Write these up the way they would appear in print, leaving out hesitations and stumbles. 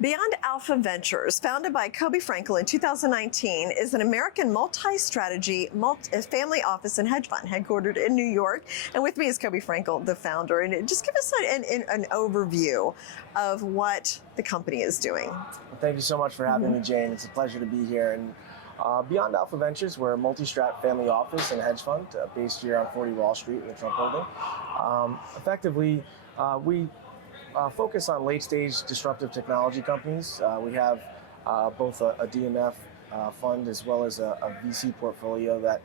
Beyond Alpha Ventures, founded by Kobi Frankel in 2019, is an American multi-strategy family office and hedge fund headquartered in New York. And with me is Kobi Frankel, the founder. And just give us an overview of what the company is doing. Well, thank you so much for having me, Jane. It's a pleasure to be here. And Beyond Alpha Ventures, we're a multi-strat family office and hedge fund based here on 40 Wall Street in the Trump building. Effectively, we focus on late-stage disruptive technology companies. We have both a DMF fund as well as a VC portfolio that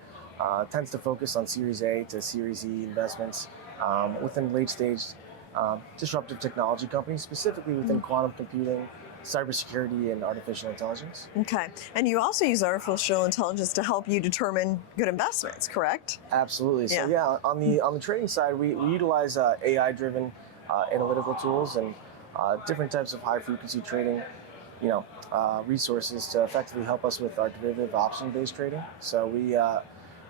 tends to focus on Series A to Series E investments within late-stage disruptive technology companies, specifically within quantum computing, cybersecurity, and artificial intelligence. Okay, and you also use artificial intelligence to help you determine good investments, correct? Absolutely. So yeah, on the trading side, we utilize AI-driven analytical tools and different types of high-frequency trading, resources to effectively help us with our derivative option-based trading. So we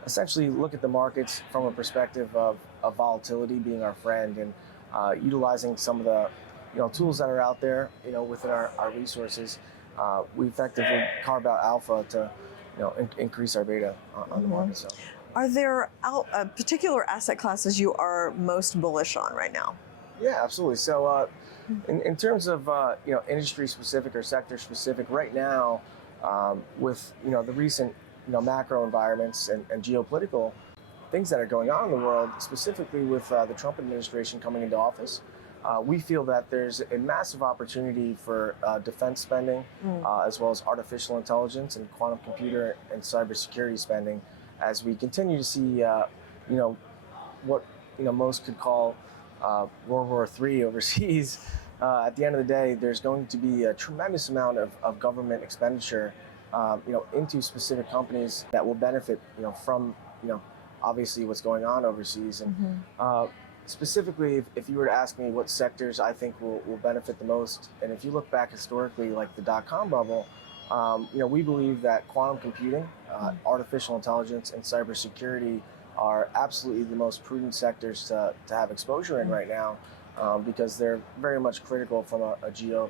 essentially look at the markets from a perspective of volatility being our friend, and utilizing some of the tools that are out there, within our resources. We effectively carve out alpha to, increase our beta on the market. So, are there particular asset classes you are most bullish on right now? Yeah, absolutely. So, in terms of industry specific or sector specific, right now, with the recent macro environments and geopolitical things that are going on in the world, specifically with the Trump administration coming into office. We feel that there's a massive opportunity for defense spending, as well as artificial intelligence and quantum computer and cybersecurity spending, as we continue to see, what most could call World War III overseas. At the end of the day, there's going to be a tremendous amount of government expenditure, into specific companies that will benefit, from, obviously what's going on overseas. And specifically, if you were to ask me what sectors I think will benefit the most, and if you look back historically, like the dot-com bubble, we believe that quantum computing, artificial intelligence, and cybersecurity are absolutely the most prudent sectors to have exposure in right now, because they're very much critical from a geo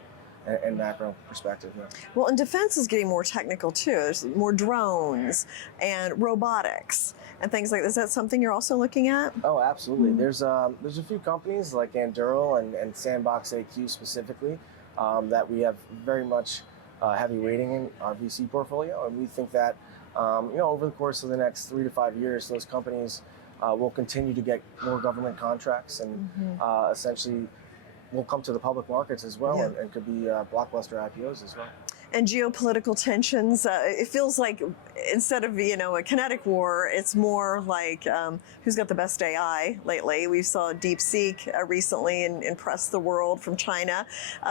and macro perspective. Yeah. Well, and defense is getting more technical too. There's more drones and robotics and things like that. Is that something you're also looking at? Oh, absolutely. There's a few companies like Anduril and Sandbox AQ specifically that we have very much heavy weighting in our VC portfolio, and we think that over the course of the next 3 to 5 years, those companies will continue to get more government contracts and essentially will come to the public markets as well, and could be blockbuster IPOs as well. And geopolitical tensions, it feels like instead of a kinetic war, it's more like who's got the best AI lately. We saw DeepSeek recently and impress the world from China.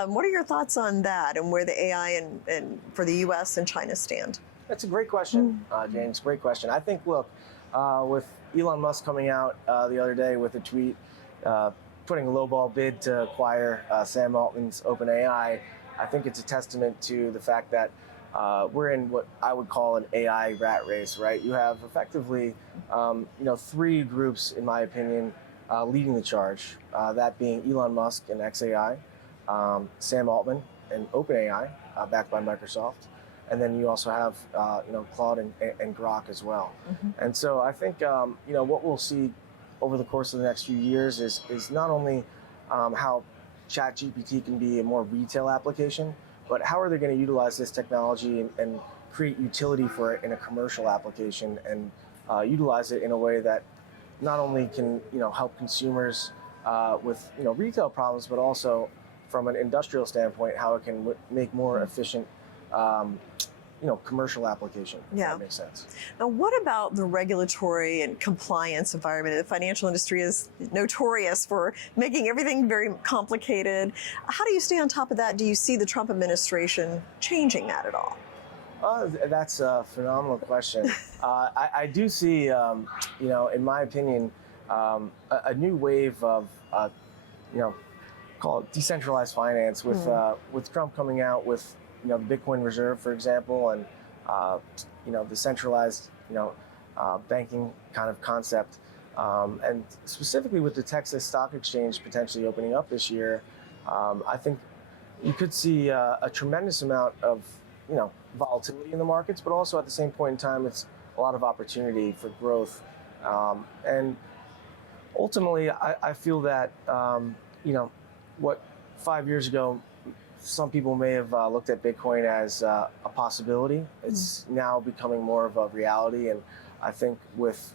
What are your thoughts on that and where the AI and for the U.S. and China stand? That's a great question, James. Great question. I think, look, with Elon Musk coming out the other day with a tweet putting a lowball bid to acquire Sam Altman's OpenAI, I think it's a testament to the fact that we're in what I would call an AI rat race, right? You have effectively, 3 groups, in my opinion, leading the charge. That being Elon Musk and XAI, Sam Altman and OpenAI, backed by Microsoft, and then you also have, Claude and Grok as well. And so I think, what we'll see over the course of the next few years is not only how ChatGPT can be a more retail application, but how are they going to utilize this technology and create utility for it in a commercial application, and utilize it in a way that not only can help consumers with retail problems, but also from an industrial standpoint, how it can make more efficient commercial application. Yeah, that makes sense. Now, what about the regulatory and compliance environment? The financial industry is notorious for making everything very complicated. How do you stay on top of that? Do you see the Trump administration changing that at all? That's a phenomenal question. I do see, in my opinion, a new wave of, call it decentralized finance with Trump coming out with the Bitcoin Reserve, for example, and the centralized banking kind of concept, and specifically with the Texas Stock Exchange potentially opening up this year. I think you could see a tremendous amount of volatility in the markets, but also at the same point in time, it's a lot of opportunity for growth. And ultimately, I feel that what 5 years ago, some people may have looked at Bitcoin as a possibility. It's now becoming more of a reality, and I think with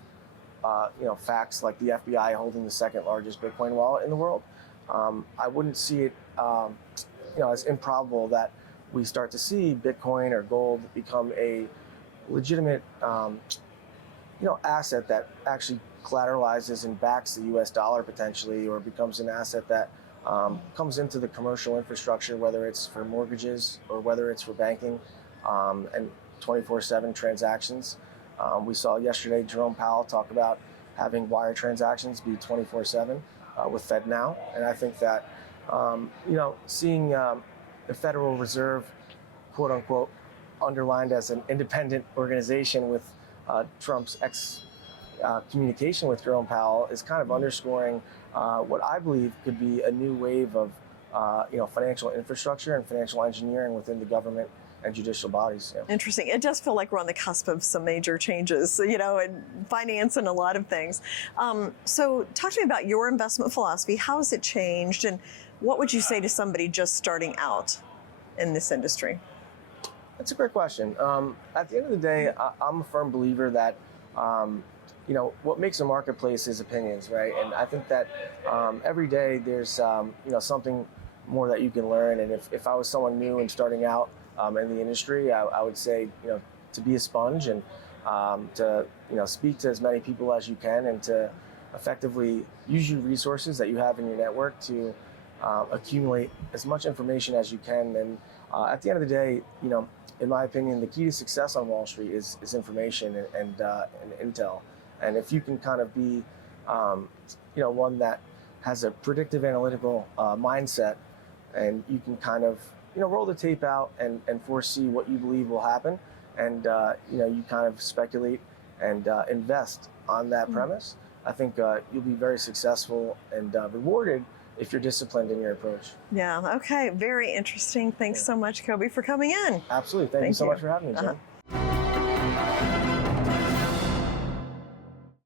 facts like the FBI holding the second largest Bitcoin wallet in the world, I wouldn't see it as improbable that we start to see Bitcoin or gold become a legitimate asset that actually collateralizes and backs the U.S. dollar potentially, or becomes an asset that comes into the commercial infrastructure, whether it's for mortgages or whether it's for banking and 24/7 transactions. We saw yesterday Jerome Powell talk about having wire transactions be 24/7 with FedNow, and I think that seeing the Federal Reserve, quote unquote, underlined as an independent organization with Trump's communication with Jerome Powell is kind of underscoring what I believe could be a new wave of financial infrastructure and financial engineering within the government and judicial bodies. Yeah. Interesting. It does feel like we're on the cusp of some major changes, in finance and a lot of things. So talk to me about your investment philosophy. How has it changed, and what would you say to somebody just starting out in this industry? That's a great question. At the end of the day, I'm a firm believer that what makes a marketplace is opinions, right? And I think that every day there's something more that you can learn. And if I was someone new and starting out in the industry, I would say to be a sponge and to speak to as many people as you can, and to effectively use your resources that you have in your network to accumulate as much information as you can. And at the end of the day, in my opinion, the key to success on Wall Street is information and intel. And if you can kind of be, one that has a predictive analytical mindset, and you can kind of, roll the tape out and foresee what you believe will happen, and you kind of speculate and invest on that premise, I think you'll be very successful and rewarded if you're disciplined in your approach. Yeah. Okay. Very interesting. Thanks so much, Kobi, for coming in. Absolutely. Thank you so much for having me, Jen.